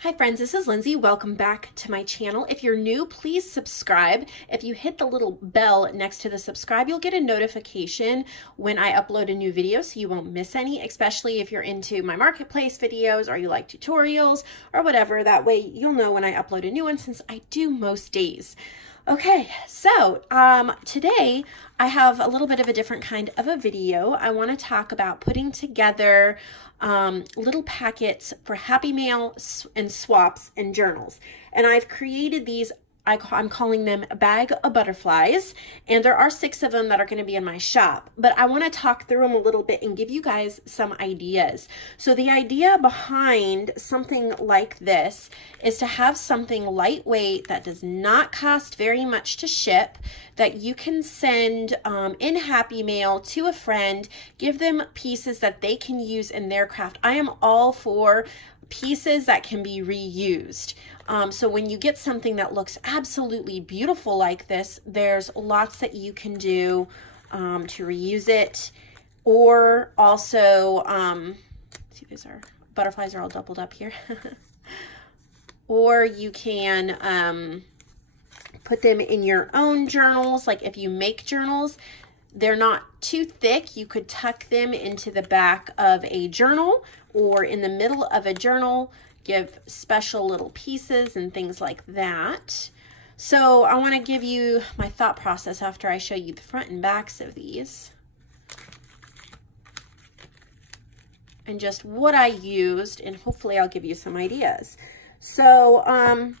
Hi friends, this is Lindsay. Welcome back to my channel. If you're new, please subscribe. If you hit the little bell next to the subscribe, you'll get a notification when I upload a new video so you won't miss any, especially if you're into my marketplace videos or you like tutorials or whatever. That way you'll know when I upload a new one since I do most days. Okay, so today I have a little bit of a different kind of a video. I want to talk about putting together little packets for Happy Mail and swaps and journals. And I've created these, I'm calling them a bag of butterflies, and there are 6 of them that are going to be in my shop, but I want to talk through them a little bit and give you guys some ideas. So the idea behind something like this is to have something lightweight that does not cost very much to ship, that you can send in Happy Mail to a friend, give them pieces that they can use in their craft. I am all for pieces that can be reused. So when you get something that looks absolutely beautiful like this, there's lots that you can do to reuse it. Or also, see, these are butterflies are all doubled up here. Or you can put them in your own journals. Like if you make journals, they're not too thick. You could tuck them into the back of a journal or in the middle of a journal, give special little pieces and things like that. So I want to give you my thought process after I show you the front and backs of these. And just what I used, and hopefully I'll give you some ideas. So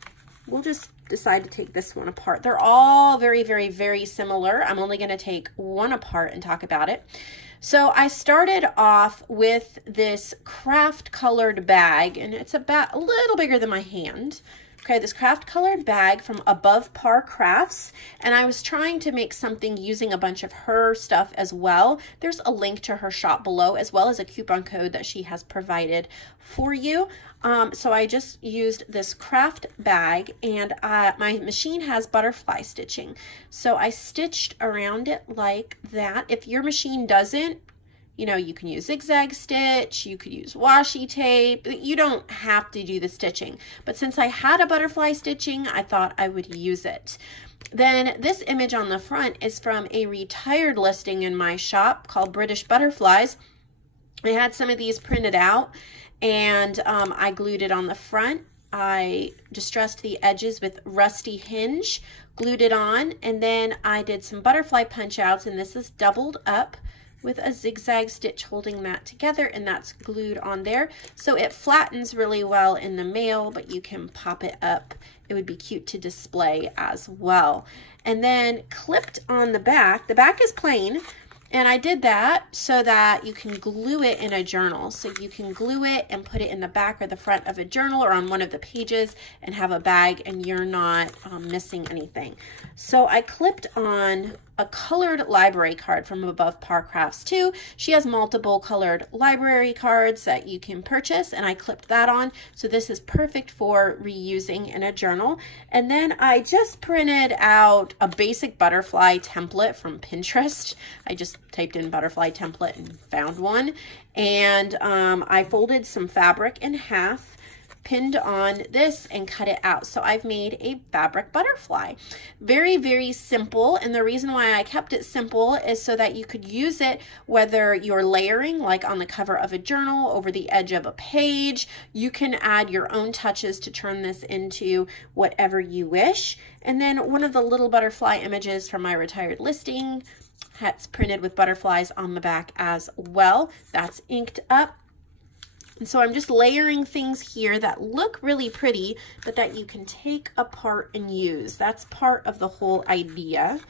we'll just decide to take this one apart. They're all very, very, very similar. I'm only going to take one apart and talk about it. So I started off with this craft colored bag, and it's about a little bigger than my hand. Okay, this craft colored bag from Above Par Crafts, and I was trying to make something using a bunch of her stuff as well. There's a link to her shop below, as well as a coupon code that she has provided for you. So I just used this craft bag, and my machine has butterfly stitching. So I stitched around it like that. If your machine doesn't, you know, you can use zigzag stitch, you could use washi tape. You don't have to do the stitching. But since I had a butterfly stitching, I thought I would use it. Then this image on the front is from a retired listing in my shop called British Butterflies. I had some of these printed out, and I glued it on the front. I distressed the edges with rusty hinge, glued it on, and then I did some butterfly punch outs, and this is doubled up with a zigzag stitch holding that together, and that's glued on there. So it flattens really well in the mail, but you can pop it up. It would be cute to display as well. And then clipped on the back is plain, and I did that so that you can glue it in a journal. So you can glue it and put it in the back or the front of a journal or on one of the pages and have a bag, and you're not missing anything. So I clipped on a colored library card from Above Par Crafts too. She has multiple colored library cards that you can purchase, and I clipped that on. So this is perfect for reusing in a journal. And then I just printed out a basic butterfly template from Pinterest. I just typed in butterfly template and found one. And I folded some fabric in half, pinned on this, and cut it out. So I've made a fabric butterfly. Very, very simple. And the reason why I kept it simple is so that you could use it whether you're layering, like on the cover of a journal, over the edge of a page. You can add your own touches to turn this into whatever you wish. And then one of the little butterfly images from my retired listing has printed with butterflies on the back as well. That's inked up. And so I'm just layering things here that look really pretty, but that you can take apart and use. That's part of the whole idea.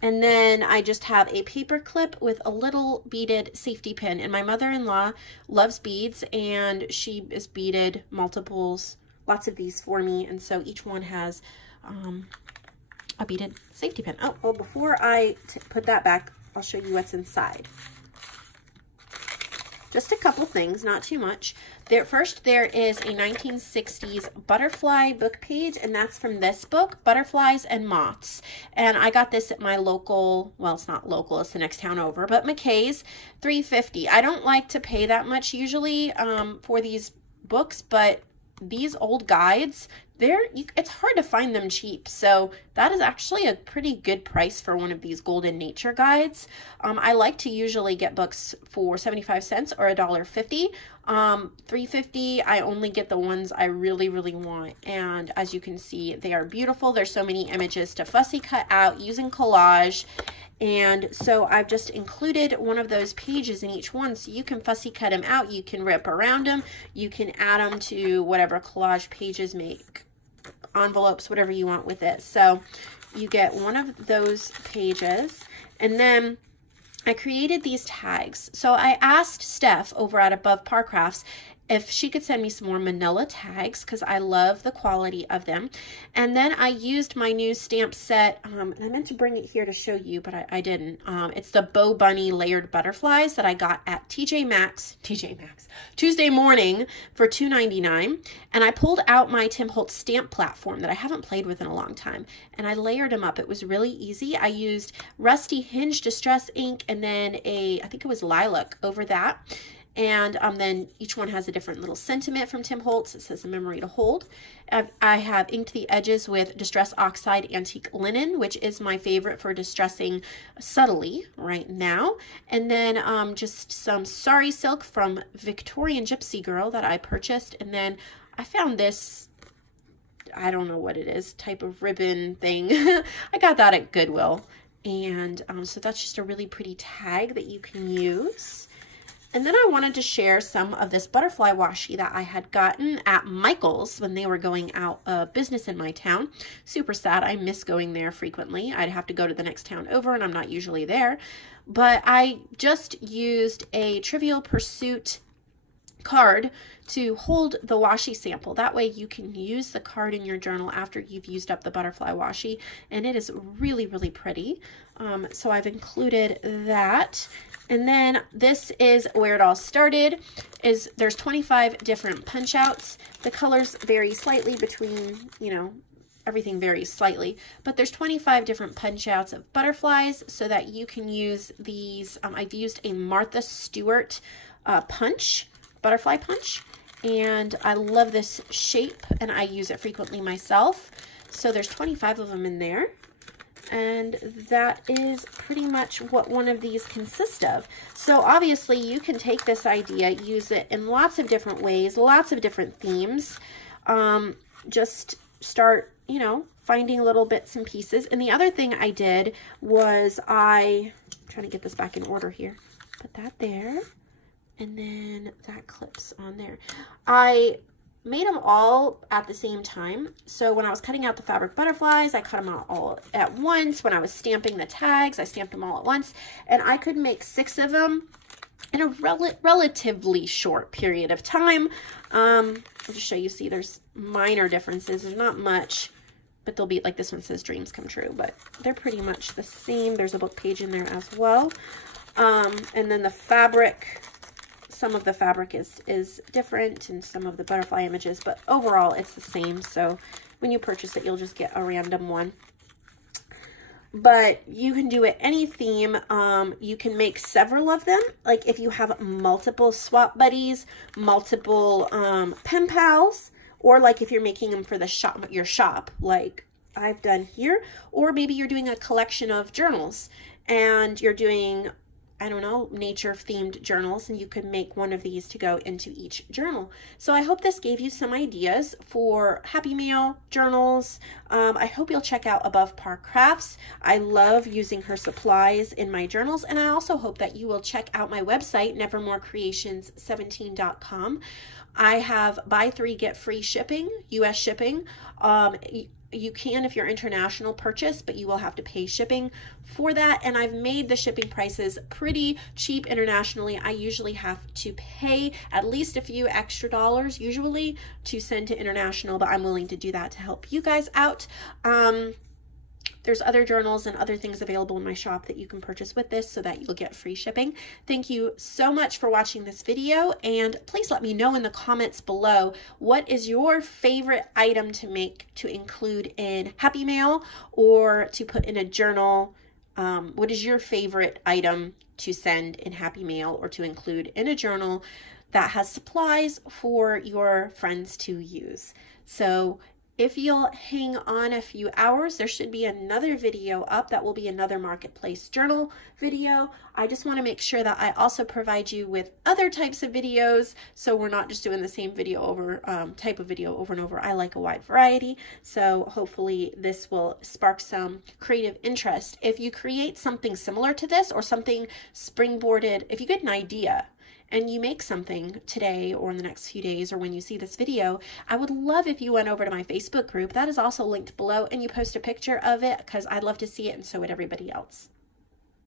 And then I just have a paper clip with a little beaded safety pin. And my mother-in-law loves beads, and she has beaded multiples, lots of these for me. And so each one has a beaded safety pin. Oh, well, before I put that back, I'll show you what's inside. Just a couple things, not too much. First, there is a 1960s butterfly book page, and that's from this book, Butterflies and Moths. And I got this at my local, well, it's not local, it's the next town over, but McKay's, $3.50. I don't like to pay that much usually for these books, but these old guides, it's hard to find them cheap. So that is actually a pretty good price for one of these golden nature guides. I like to usually get books for 75 cents or $1.50. $3.50, I only get the ones I really, really want. And as you can see, they are beautiful. There's so many images to fussy cut out using collage. And so I've just included one of those pages in each one, so you can fussy cut them out, you can rip around them, you can add them to whatever collage pages, make envelopes, whatever you want with it. So you get one of those pages, and then I created these tags. So I asked Steph over at Above Par Crafts if she could send me some more manila tags, because I love the quality of them. And then I used my new stamp set, and I meant to bring it here to show you, but I didn't. It's the Bow Bunny layered butterflies that I got at TJ Maxx Tuesday morning for $2.99. And I pulled out my Tim Holtz stamp platform that I haven't played with in a long time, and I layered them up. It was really easy. I used Rusty Hinge Distress ink and then I think it was lilac over that. And then each one has a different little sentiment from Tim Holtz. It says a memory to hold. I have inked the edges with Distress Oxide Antique Linen, which is my favorite for distressing subtly right now. And then just some Sari Silk from Victorian Gypsy Girl that I purchased. And then I found this, I don't know what it is, type of ribbon thing. I got that at Goodwill. And so that's just a really pretty tag that you can use. And then I wanted to share some of this butterfly washi that I had gotten at Michael's when they were going out of business in my town. Super sad. I miss going there frequently. I'd have to go to the next town over, and I'm not usually there. But I just used a Trivial Pursuit card to hold the washi sample. That way you can use the card in your journal after you've used up the butterfly washi, and it is really, really pretty. So I've included that. And then this is where it all started. There's 25 different punch outs. The colors vary slightly between, everything varies slightly, but there's 25 different punch outs of butterflies so that you can use these. I've used a Martha Stewart butterfly punch, and I love this shape, and I use it frequently myself. So there's 25 of them in there. And that is pretty much what one of these consists of. So obviously you can take this idea, use it in lots of different ways, lots of different themes. Just start, finding little bits and pieces. And the other thing I did was I'm trying to get this back in order here. Put that there. And then that clips on there. I made them all at the same time. So when I was cutting out the fabric butterflies, I cut them out all at once. When I was stamping the tags, I stamped them all at once. And I could make 6 of them in a relatively short period of time. I'll just show you, see there's minor differences. There's not much, but they'll be, like this one says dreams come true, but they're pretty much the same. There's a book page in there as well. And then the fabric, some of the fabric is different, and some of the butterfly images, but overall it's the same. So when you purchase it, you'll just get a random one. But you can do it any theme. You can make several of them. Like if you have multiple swap buddies, multiple pen pals, or like if you're making them for the shop, your shop, like I've done here, or maybe you're doing a collection of journals and you're doing, I don't know, nature themed journals, and you could make one of these to go into each journal. So I hope this gave you some ideas for Happy Mail journals. I hope you'll check out Above Par Crafts. I love using her supplies in my journals, and I also hope that you will check out my website, nevermorecreations17.com. I have buy 3 get free shipping, US shipping. You can if you're international purchase, but you will have to pay shipping for that. And I've made the shipping prices pretty cheap internationally. I usually have to pay at least a few extra dollars usually to send to international, but I'm willing to do that to help you guys out. There's other journals and other things available in my shop that you can purchase with this so that you'll get free shipping. Thank you so much for watching this video, and please let me know in the comments below, what is your favorite item to make to include in Happy Mail or to put in a journal? What is your favorite item to send in Happy Mail or to include in a journal that has supplies for your friends to use. So if you'll hang on a few hours, there should be another video up that will be another marketplace journal video. I just want to make sure that I also provide you with other types of videos, so we're not just doing the same type of video over and over. I like a wide variety, so hopefully this will spark some creative interest. If you create something similar to this or something springboarded, if you get an idea and you make something today or in the next few days or when you see this video, I would love if you went over to my Facebook group. That is also linked below, and you post a picture of it, because I'd love to see it, and so would everybody else.